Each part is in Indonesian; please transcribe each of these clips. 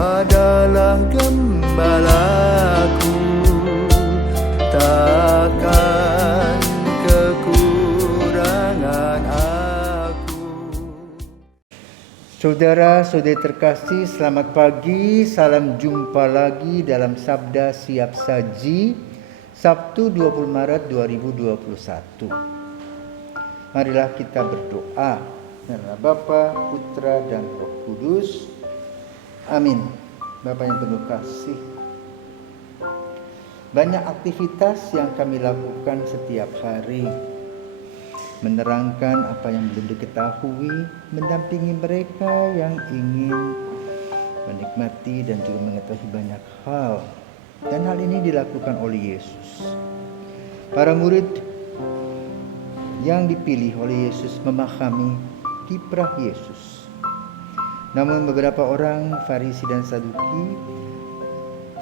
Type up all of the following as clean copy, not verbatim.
adalah gembalaku, takkan kekurangan aku. Saudara-saudari terkasih, selamat pagi. Salam jumpa lagi dalam Sabda Siap Saji, Sabtu 20 Maret 2021. Marilah kita berdoa. Dalam Bapa, Putra, dan Roh Kudus. Amin. Bapa yang penuh kasih, banyak aktivitas yang kami lakukan setiap hari, menerangkan apa yang belum diketahui, mendampingi mereka yang ingin menikmati dan juga mengetahui banyak hal. Dan hal ini dilakukan oleh Yesus. Para murid yang dipilih oleh Yesus memahami kiprah Yesus. Namun beberapa orang Farisi dan Saduki,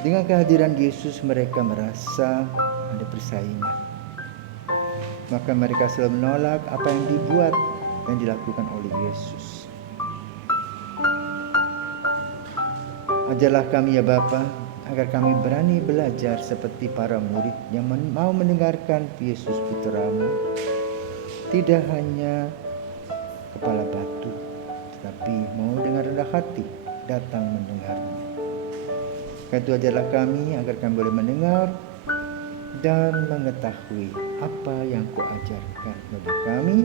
dengan kehadiran Yesus mereka merasa ada persaingan. Maka mereka selalu menolak apa yang dibuat dan dilakukan oleh Yesus. Ajarlah kami ya Bapa, agar kami berani belajar seperti para murid yang mau mendengarkan Yesus Putramu. Tidak hanya kepala batu, tetapi mau dengan rendah hati datang mendengarnya. Itu ajarlah kami agar kami boleh mendengar dan mengetahui apa yang Kau ajarkan bagi kami.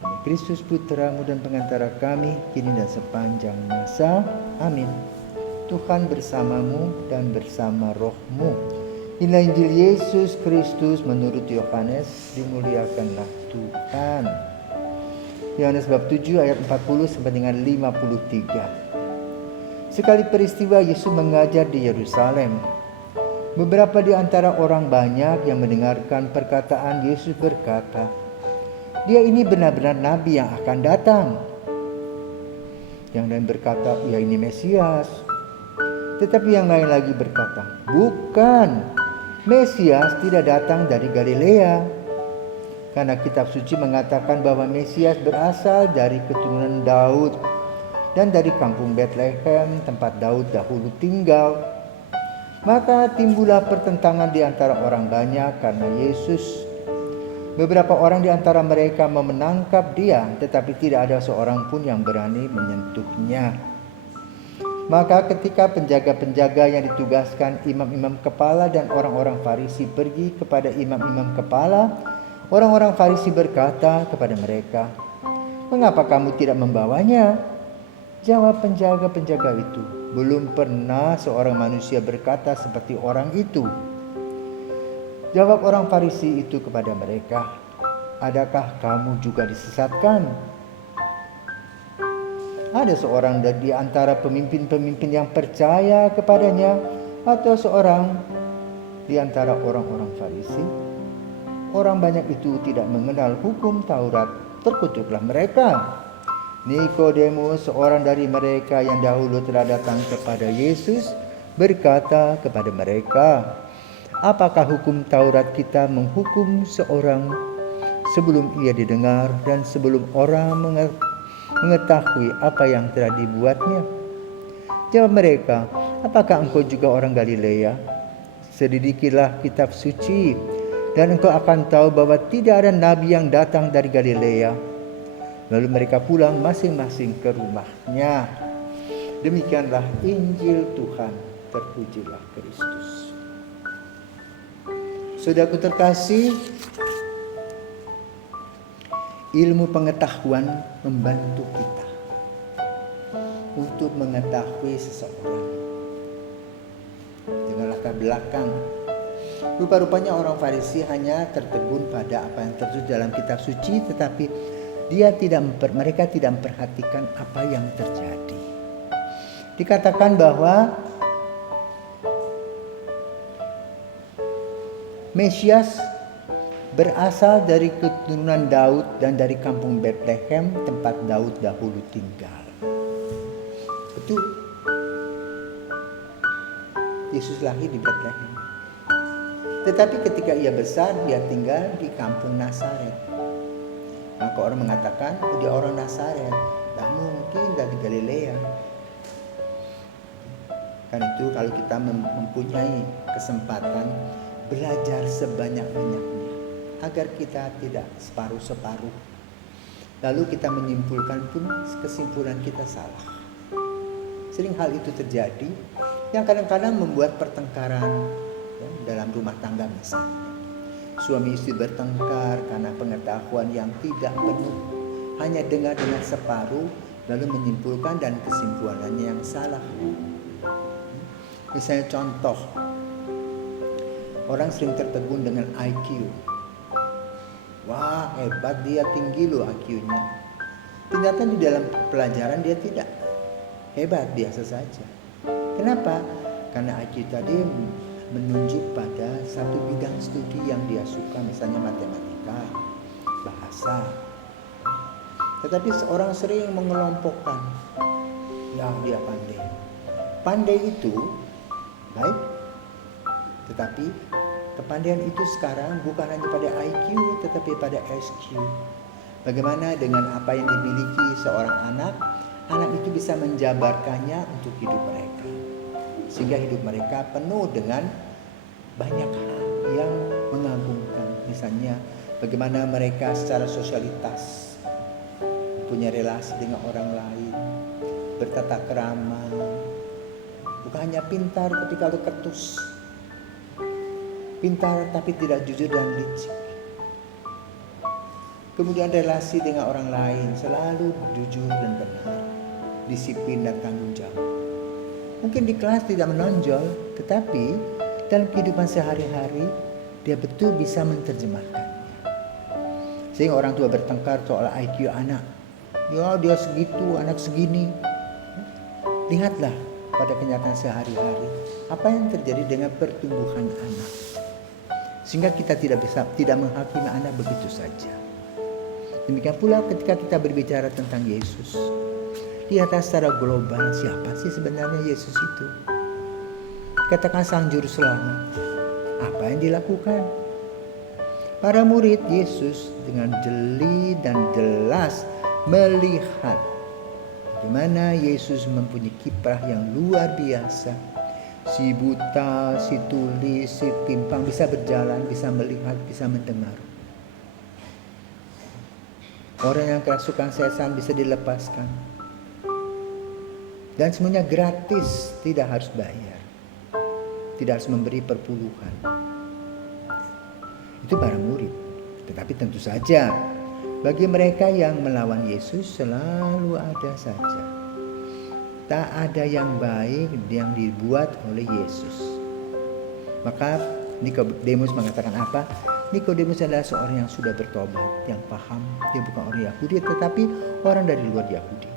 Demi Kristus Putramu dan pengantara kami, kini dan sepanjang masa. Amin. Tuhan bersamamu dan bersama rohmu. Inilah Injil Yesus Kristus menurut Yohanes, dimuliakanlah Tuhan. Yohanes bab 7 ayat 40 sampai dengan 53. Sekali peristiwa Yesus mengajar di Yerusalem. Beberapa di antara orang banyak yang mendengarkan perkataan Yesus berkata, "Dia ini benar-benar nabi yang akan datang." Yang lain berkata, "Ia ini Mesias." Tetapi yang lain lagi berkata, "Bukan, Mesias tidak datang dari Galilea. Karena kitab suci mengatakan bahwa Mesias berasal dari keturunan Daud dan dari kampung Bethlehem, tempat Daud dahulu tinggal." Maka timbullah pertentangan di antara orang banyak karena Yesus. Beberapa orang di antara mereka mau menangkap dia, tetapi tidak ada seorang pun yang berani menyentuhnya. Maka ketika penjaga-penjaga yang ditugaskan imam-imam kepala dan orang-orang Farisi pergi kepada imam-imam kepala, orang-orang Farisi berkata kepada mereka, "Mengapa kamu tidak membawanya?" Jawab penjaga-penjaga itu, "Belum pernah seorang manusia berkata seperti orang itu." Jawab orang Farisi itu kepada mereka, "Adakah kamu juga disesatkan? Ada seorang di antara pemimpin-pemimpin yang percaya kepadanya, atau seorang di antara orang-orang Farisi?" Orang banyak itu tidak mengenal hukum Taurat, terkutuklah mereka. Nikodemus, seorang dari mereka yang dahulu telah datang kepada Yesus, berkata kepada mereka, "Apakah hukum Taurat kita menghukum seorang sebelum ia didengar dan sebelum orang mengetahui apa yang telah dibuatnya?" Jawab mereka, "Apakah engkau juga orang Galilea? Selidikilah kitab suci, dan engkau akan tahu bahwa tidak ada nabi yang datang dari Galilea." Lalu mereka pulang masing-masing ke rumahnya. Demikianlah Injil Tuhan. Terpujilah Kristus. Saudaraku terkasih, ilmu pengetahuan membantu kita untuk mengetahui seseorang dengan latar belakang. Rupa-rupanya orang Farisi hanya tertegun pada apa yang tertulis dalam kitab suci, tetapi mereka tidak memperhatikan apa yang terjadi. Dikatakan bahwa Mesias berasal dari keturunan Daud dan dari kampung Bethlehem, tempat Daud dahulu tinggal. Betul. Yesus lahir di Bethlehem. Tetapi ketika ia besar, dia tinggal di kampung Nazaret. Maka orang mengatakan, dia orang Nazaret, tak mungkin dari Galilea. Karena itu kalau kita mempunyai kesempatan, belajar sebanyak-banyaknya agar kita tidak separuh-separuh. Lalu kita menyimpulkan pun kesimpulan kita salah. Sering hal itu terjadi yang kadang-kadang membuat pertengkaran ya, dalam rumah tangga misalnya. Suami istri bertengkar karena pengetahuan yang tidak penuh, hanya dengar dengan separuh lalu menyimpulkan dan kesimpulannya yang salah. Misalnya contoh, orang sering tertegun dengan IQ. Wah, hebat dia, tinggi loh IQ-nya. Ternyata di dalam pelajaran dia tidak hebat, biasa saja. Kenapa? Karena IQ tadi menunjuk pada satu bidang studi yang dia suka, misalnya matematika, bahasa. Tetapi seorang sering mengelompokkan, ya dia pandai. Pandai itu baik, tetapi kepandaian itu sekarang bukan hanya pada IQ, tetapi pada SQ. Bagaimana dengan apa yang dimiliki seorang anak, anak itu bisa menjabarkannya untuk hidup mereka. Sehingga hidup mereka penuh dengan banyak hal yang mengagumkan. Misalnya bagaimana mereka secara sosialitas punya relasi dengan orang lain, bertata krama, bukan hanya pintar tapi kalau ketus. Pintar tapi tidak jujur dan licik. Kemudian relasi dengan orang lain selalu jujur dan benar, disiplin dan tanggung jawab. Mungkin di kelas tidak menonjol, tetapi dalam kehidupan sehari-hari dia betul bisa menerjemahkannya. Sehingga orang tua bertengkar soal IQ anak. Ya dia segitu, anak segini. Lihatlah pada kenyataan sehari-hari apa yang terjadi dengan pertumbuhan anak. Sehingga kita tidak menghakimi anak begitu saja. Demikian pula ketika kita berbicara tentang Yesus. Lihat secara global siapa sih sebenarnya Yesus itu. Katakan sang juru selamat. Apa yang dilakukan? Para murid Yesus dengan jeli dan jelas melihat bagaimana Yesus mempunyai kiprah yang luar biasa. Si buta, si tuli, si timpang bisa berjalan, bisa melihat, bisa mendengar. Orang yang kerasukan setan bisa dilepaskan. Dan semuanya gratis, tidak harus bayar. Tidak harus memberi perpuluhan. Itu para murid. Tetapi tentu saja bagi mereka yang melawan Yesus selalu ada saja. Tak ada yang baik yang dibuat oleh Yesus. Maka Nikodemus mengatakan apa? Nikodemus adalah seorang yang sudah bertobat, yang paham. Dia bukan orang Yahudi tetapi orang dari luar Yahudi.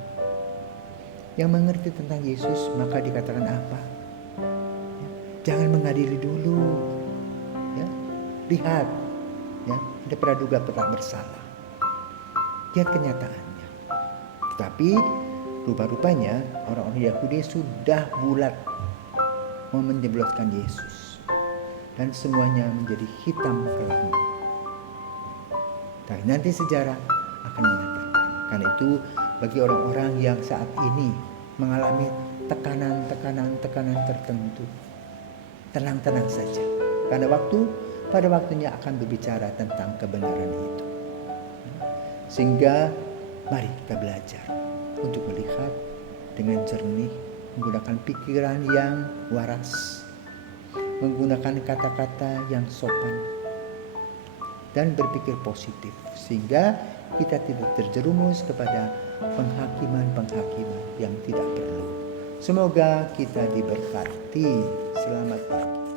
Yang mengerti tentang Yesus, maka dikatakan apa? Ya, jangan mengadili dulu. Ya, lihat, ya, ada praduga tak bersalah. Lihat kenyataannya. Tetapi rupa-rupanya orang-orang Yahudi sudah bulat mau menjebloskan Yesus. Dan semuanya menjadi hitam kelam. Dan nanti sejarah akan mengatakan. Karena itu bagi orang-orang yang saat ini mengalami tekanan tertentu, tenang-tenang saja. Karena pada waktunya akan berbicara tentang kebenaran itu. Sehingga mari kita belajar untuk melihat dengan jernih, menggunakan pikiran yang waras, menggunakan kata-kata yang sopan, dan berpikir positif. Sehingga kita tidak terjerumus kepada penghakiman-penghakiman yang tidak perlu. Semoga kita diberkati. Selamat pagi.